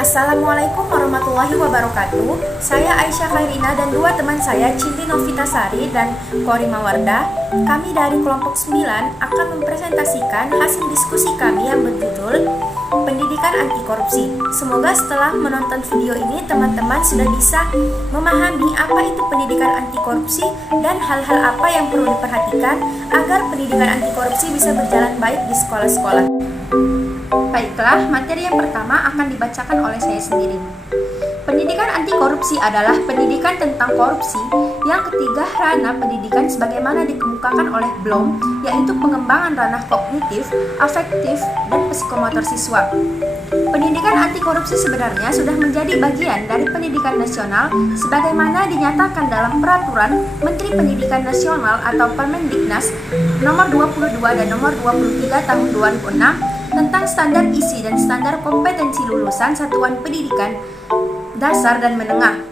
Assalamualaikum warahmatullahi wabarakatuh. Saya Aisyah Khairina dan dua teman saya, Cinti Novitasari dan Korima Wardah. Kami dari kelompok 9 akan mempresentasikan hasil diskusi kami yang berjudul Pendidikan Anti Korupsi. Semoga setelah menonton video ini teman-teman sudah bisa memahami apa itu pendidikan anti korupsi dan hal-hal apa yang perlu diperhatikan agar pendidikan anti korupsi bisa berjalan baik di sekolah-sekolah. Baiklah, materi yang pertama akan dibacakan oleh saya sendiri. Pendidikan anti korupsi adalah pendidikan tentang korupsi yang ketiga ranah pendidikan sebagaimana dikemukakan oleh Bloom, yaitu pengembangan ranah kognitif, afektif, dan psikomotor siswa. Pendidikan anti korupsi sebenarnya sudah menjadi bagian dari pendidikan nasional sebagaimana dinyatakan dalam Peraturan Menteri Pendidikan Nasional atau Permendiknas nomor 22 dan nomor 23 tahun 2006 tentang standar isi dan standar kompetensi lulusan satuan pendidikan dasar dan menengah.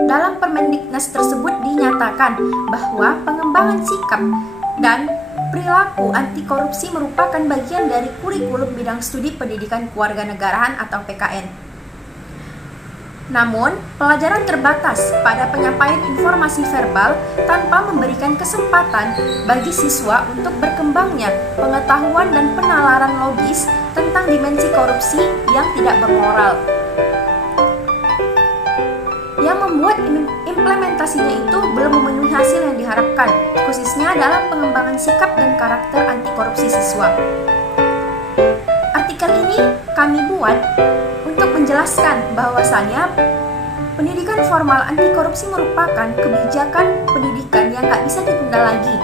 Dalam Permendiknas tersebut dinyatakan bahwa pengembangan sikap dan perilaku anti korupsi merupakan bagian dari kurikulum bidang studi pendidikan kewarganegaraan atau PKN. Namun, pelajaran terbatas pada penyampaian informasi verbal tanpa memberikan kesempatan bagi siswa untuk berkembangnya pengetahuan dan penalaran logis tentang dimensi korupsi yang tidak bermoral. Yang membuat implementasinya itu belum memenuhi hasil yang diharapkan, khususnya dalam pengembangan sikap dan karakter anti korupsi siswa. Artikel ini kami buat untuk menjelaskan bahwasannya pendidikan formal anti korupsi merupakan kebijakan pendidikan yang tak bisa ditunda lagi.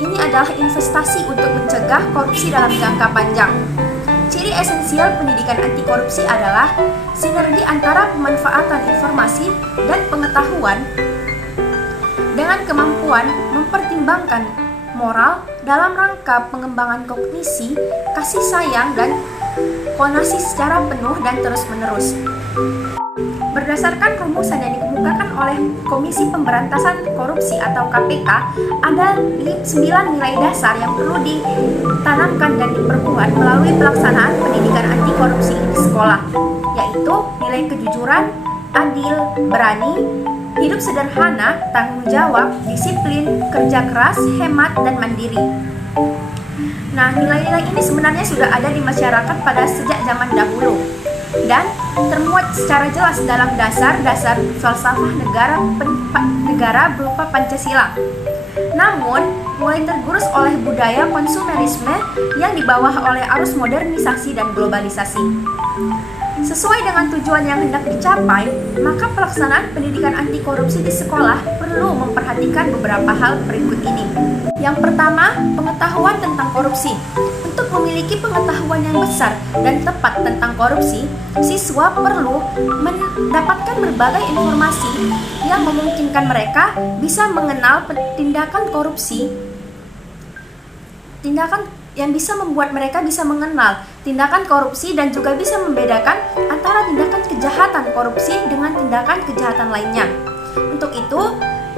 Ini adalah investasi untuk mencegah korupsi dalam jangka panjang. Ciri esensial pendidikan anti korupsi adalah sinergi antara pemanfaatan informasi dan pengetahuan dengan kemampuan mempertimbangkan moral dalam rangka pengembangan kognisi, kasih sayang, dan konasi secara penuh dan terus-menerus. Berdasarkan rumusan yang dikemukakan oleh Komisi Pemberantasan Korupsi atau KPK, ada 9 nilai dasar yang perlu ditanamkan dan diperkuat melalui pelaksanaan pendidikan anti korupsi di sekolah, yaitu nilai kejujuran, adil, berani, hidup sederhana, tanggung jawab, disiplin, kerja keras, hemat, dan mandiri. Nah, nilai-nilai ini sebenarnya sudah ada di masyarakat pada sejak zaman dahulu dan termuat secara jelas dalam dasar-dasar falsafah negara berupa Pancasila. Namun, mulai tergerus oleh budaya konsumerisme yang dibawa oleh arus modernisasi dan globalisasi. Sesuai dengan tujuan yang hendak dicapai, maka pelaksanaan pendidikan anti korupsi di sekolah perlu memperhatikan beberapa hal berikut ini. Yang pertama, pengetahuan tentang korupsi. Untuk memiliki pengetahuan yang besar dan tepat tentang korupsi, siswa perlu mendapatkan berbagai informasi yang memungkinkan mereka bisa mengenal tindakan korupsi, tindakan yang bisa membuat mereka bisa mengenal tindakan korupsi dan juga bisa membedakan antara tindakan kejahatan korupsi dengan tindakan kejahatan lainnya. Untuk itu,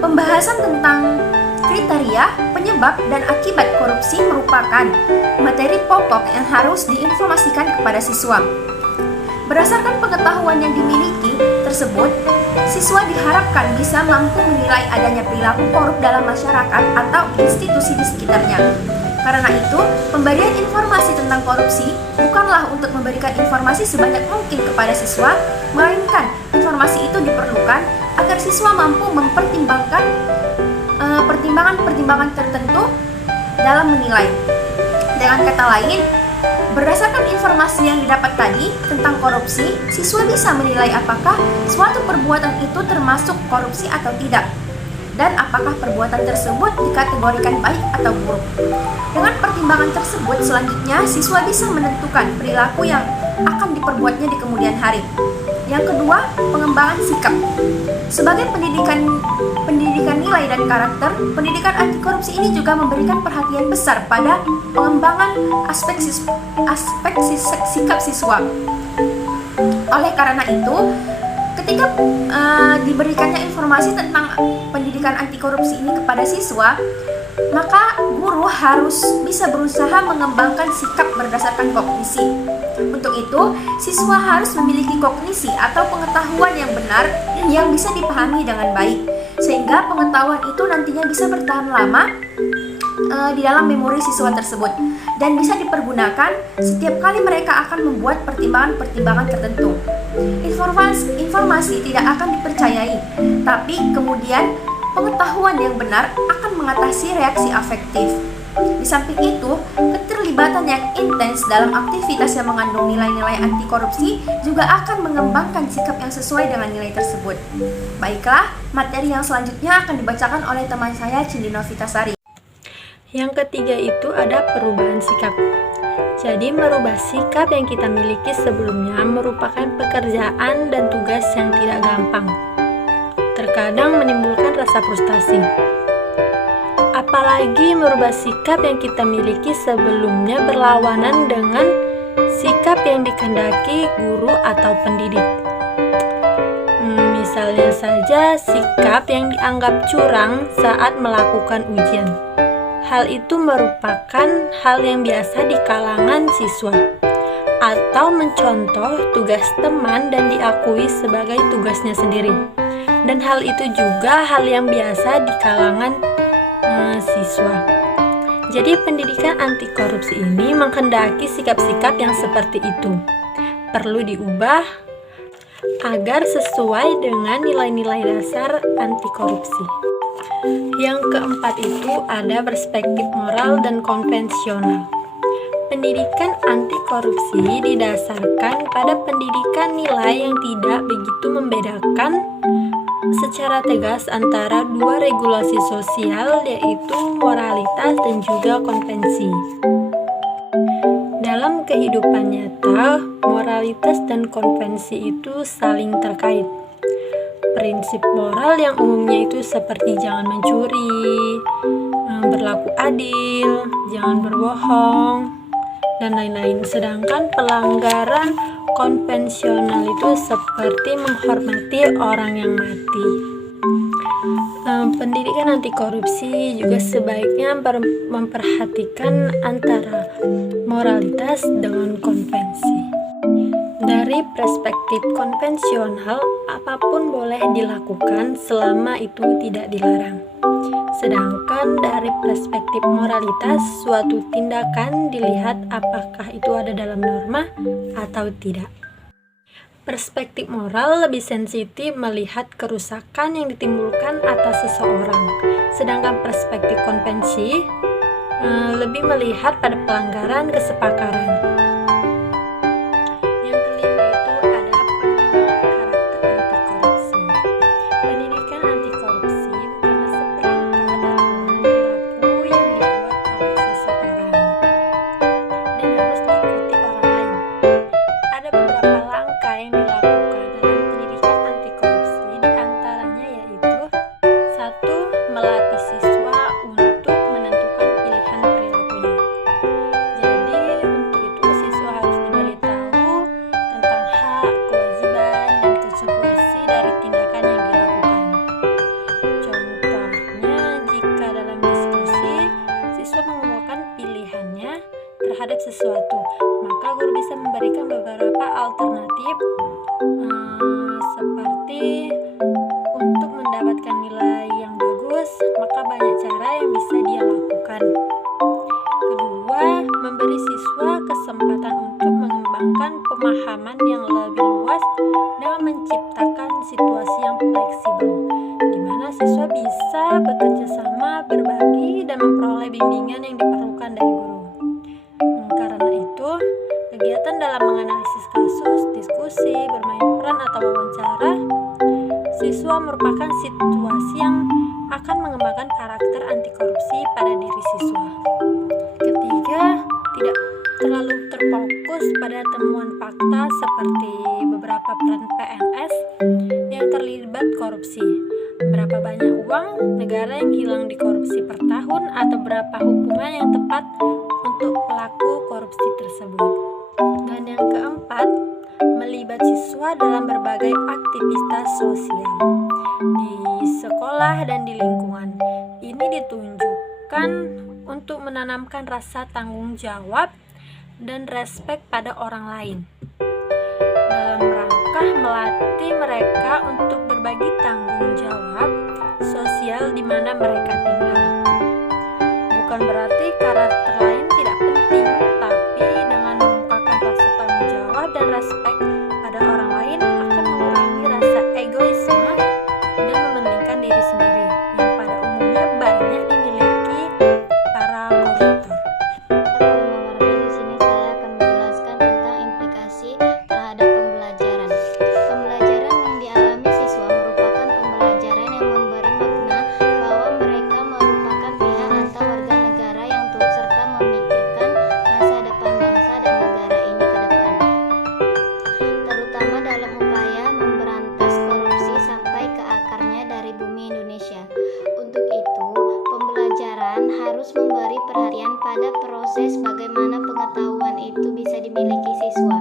pembahasan tentang kriteria, penyebab, dan akibat korupsi merupakan materi pokok yang harus diinformasikan kepada siswa. Berdasarkan pengetahuan yang dimiliki tersebut, siswa diharapkan bisa mampu menilai adanya perilaku korup dalam masyarakat atau institusi di sekitarnya. Karena itu, pemberian informasi tentang korupsi bukanlah untuk memberikan informasi sebanyak mungkin kepada siswa, melainkan informasi itu diperlukan agar siswa mampu mempertimbangkan pertimbangan-pertimbangan tertentu dalam menilai. Dengan kata lain, berdasarkan informasi yang didapat tadi tentang korupsi, siswa bisa menilai apakah suatu perbuatan itu termasuk korupsi atau tidak, dan apakah perbuatan tersebut dikategorikan baik atau buruk. Dengan pertimbangan tersebut, selanjutnya siswa bisa menentukan perilaku yang akan diperbuatnya di kemudian hari. Yang kedua, pengembangan sikap. Sebagai pendidikan nilai dan karakter, pendidikan anti korupsi ini juga memberikan perhatian besar pada pengembangan aspek sikap siswa. Oleh karena itu, ketika diberikannya informasi tentang pendidikan anti korupsi ini kepada siswa, maka guru harus bisa berusaha mengembangkan sikap berdasarkan kognisi. Untuk itu, siswa harus memiliki kognisi atau pengetahuan yang benar yang bisa dipahami dengan baik, sehingga pengetahuan itu nantinya bisa bertahan lama di dalam memori siswa tersebut dan bisa dipergunakan setiap kali mereka akan membuat pertimbangan-pertimbangan tertentu. Informasi tidak akan dipercayai, tapi kemudian pengetahuan yang benar akan mengatasi reaksi afektif. Di samping itu, keterlibatan yang intens dalam aktivitas yang mengandung nilai-nilai anti korupsi juga akan mengembangkan sikap yang sesuai dengan nilai tersebut. Baiklah, materi yang selanjutnya akan dibacakan oleh teman saya Cindy Novitasari. Yang ketiga itu ada perubahan sikap. Jadi merubah sikap yang kita miliki sebelumnya merupakan pekerjaan dan tugas yang tidak gampang. Terkadang menimbulkan rasa frustasi. Apalagi merubah sikap yang kita miliki sebelumnya berlawanan dengan sikap yang dikehendaki guru atau pendidik. Misalnya saja sikap yang dianggap curang saat melakukan ujian. Hal itu merupakan hal yang biasa di kalangan siswa, atau mencontoh tugas teman dan diakui sebagai tugasnya sendiri. Dan hal itu juga hal yang biasa di kalangan siswa. Jadi pendidikan anti korupsi ini menghendaki sikap-sikap yang seperti itu perlu diubah agar sesuai dengan nilai-nilai dasar anti korupsi. Yang keempat itu ada perspektif moral dan konvensional. Pendidikan anti korupsi didasarkan pada pendidikan nilai yang tidak begitu membedakan secara tegas antara dua regulasi sosial, yaitu moralitas dan juga konvensi. Dalam kehidupan nyata, moralitas dan konvensi itu saling terkait. Prinsip moral yang umumnya itu seperti jangan mencuri, berlaku adil, jangan berbohong, dan lain-lain. Sedangkan pelanggaran konvensional itu seperti menghormati orang yang mati. Pendidikan anti korupsi juga sebaiknya memperhatikan antara moralitas dengan konvensi. Dari perspektif konvensional, apapun boleh dilakukan selama itu tidak dilarang. Sedangkan dari perspektif moralitas, suatu tindakan dilihat apakah itu ada dalam norma atau tidak. Perspektif moral lebih sensitif melihat kerusakan yang ditimbulkan atas seseorang. Sedangkan perspektif konvensi lebih melihat pada pelanggaran kesepakatan. Terhadap sesuatu, maka guru bisa memberikan beberapa alternatif seperti untuk mendapatkan nilai yang bagus, maka banyak cara yang bisa dia lakukan. Kedua, memberi siswa kesempatan untuk mengembangkan pemahaman yang lebih luas dengan menciptakan situasi yang fleksibel, di mana siswa bisa bekerja sama, berbagi, dan memperoleh bimbingan yang diperlukan dari guru. Karena itu, kegiatan dalam menganalisis kasus, diskusi, bermain peran atau wawancara siswa merupakan situasi yang akan mengembangkan karakter anti korupsi pada diri siswa. Ketiga, tidak terlalu terfokus pada temuan fakta seperti beberapa peran PNS yang terlibat korupsi, berapa banyak uang negara yang hilang di korupsi per tahun, atau berapa hukuman yang tepat untuk pelaku korupsi tersebut. Dan yang keempat, melibat siswa dalam berbagai aktivitas sosial di sekolah dan di lingkungan. Ini ditunjukkan untuk menanamkan rasa tanggung jawab dan respek pada orang lain, dalam rangka melatih mereka untuk berbagi tanggung jawab sosial di mana mereka tinggal. Bukan berarti karakter lain tidak penting, tapi dengan mengungkapkan rasa tanggung jawab dan respek pada orang lain akan mengurangi rasa egoisme dan mementingkan diri sendiri, yang pada umumnya banyak dimiliki para koruptor. Di sini saya akan menjelaskan tentang implikasi terhadap pembelajaran. Pembelajaran yang dialami siswa merupakan pembelajaran yang memberi makna bahwa mereka merupakan pihak atau warga negara yang turut serta memikirkan masa depan bangsa dan negara ini ke depan, terutama dalam upaya memberantas korupsi sampai ke akarnya dari bumi Indonesia. Untuk itu, pembelajaran harus memberi perhatian pada proses bagaimana pengetahuan itu bisa dimiliki siswa.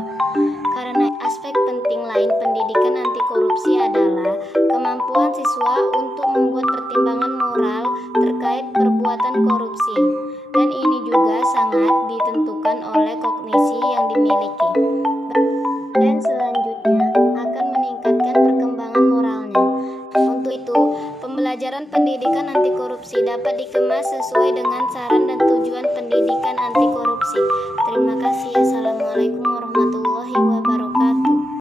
Karena aspek penting lain pendidikan anti korupsi adalah kemampuan siswa untuk membuat pertimbangan moral terkait perbuatan korupsi. Dan ini juga sangat ditentukan oleh kognisi yang dimiliki. Dan selanjutnya akan meningkatkan perkembangan moralnya. Untuk itu, pembelajaran pendidikan anti korupsi dapat dikemas sesuai dengan saran dan tujuan